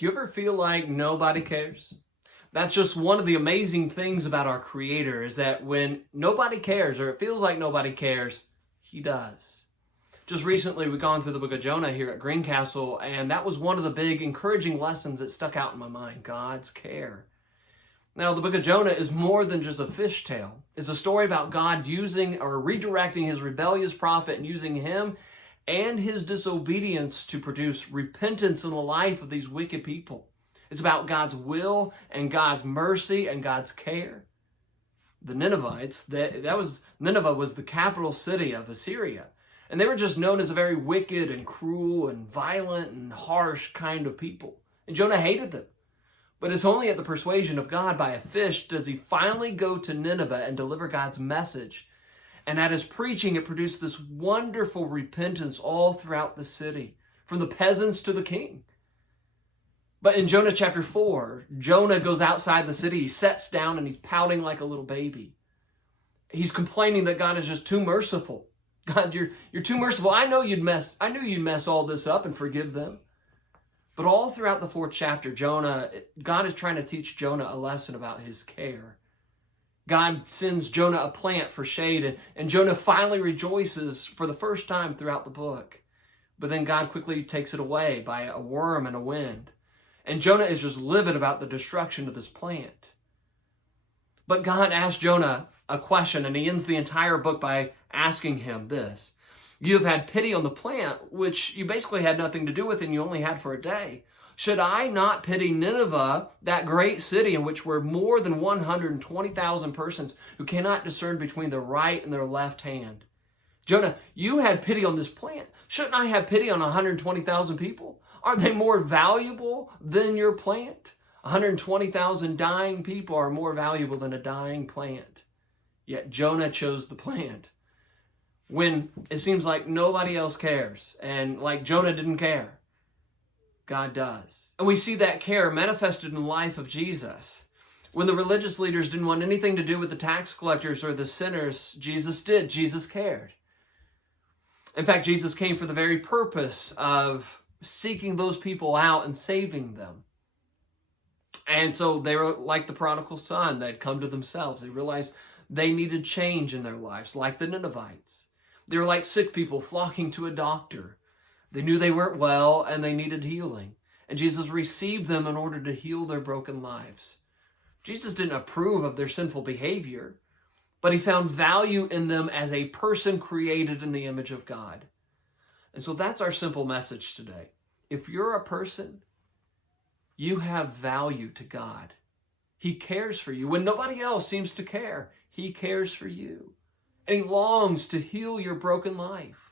Do you ever feel like nobody cares? That's just one of the amazing things about our Creator is that when nobody cares, or it feels like nobody cares, He does. Just recently, we've gone through the book of Jonah here at Greencastle, and that was one of the big encouraging lessons that stuck out in my mind, God's care. Now, the book of Jonah is more than just a fish tale. It's a story about God using or redirecting his rebellious prophet and using him and his disobedience to produce repentance in the life of these wicked people. It's about God's will and God's mercy and God's care. The Ninevites, Nineveh was the capital city of Assyria. And they were just known as a very wicked and cruel and violent and harsh kind of people. And Jonah hated them. But it's only at the persuasion of God by a fish does he finally go to Nineveh and deliver God's message. And at his preaching, it produced this wonderful repentance all throughout the city, from the peasants to the king. But in Jonah chapter 4, Jonah goes outside the city, he sits down and he's pouting like a little baby. He's complaining that God is just too merciful. God, you're too merciful. I knew you'd mess all this up and forgive them. But all throughout the 4th chapter, God is trying to teach Jonah a lesson about his care. God sends Jonah a plant for shade, and Jonah finally rejoices for the first time throughout the book. But then God quickly takes it away by a worm and a wind. And Jonah is just livid about the destruction of this plant. But God asked Jonah a question, and he ends the entire book by asking him this. You have had pity on the plant, which you basically had nothing to do with and you only had for a day. Should I not pity Nineveh, that great city in which were more than 120,000 persons who cannot discern between their right and their left hand? Jonah, you had pity on this plant. Shouldn't I have pity on 120,000 people? Aren't they more valuable than your plant? 120,000 dying people are more valuable than a dying plant. Yet Jonah chose the plant. When it seems like nobody else cares, and like Jonah didn't care, God does. And we see that care manifested in the life of Jesus. When the religious leaders didn't want anything to do with the tax collectors or the sinners, Jesus did. Jesus cared. In fact, Jesus came for the very purpose of seeking those people out and saving them. And so they were like the prodigal son. They'd come to themselves. They realized they needed change in their lives, like the Ninevites. They were like sick people flocking to a doctor. They knew they weren't well and they needed healing. And Jesus received them in order to heal their broken lives. Jesus didn't approve of their sinful behavior, but he found value in them as a person created in the image of God. And so that's our simple message today. If you're a person, you have value to God. He cares for you. When nobody else seems to care, he cares for you. And he longs to heal your broken life.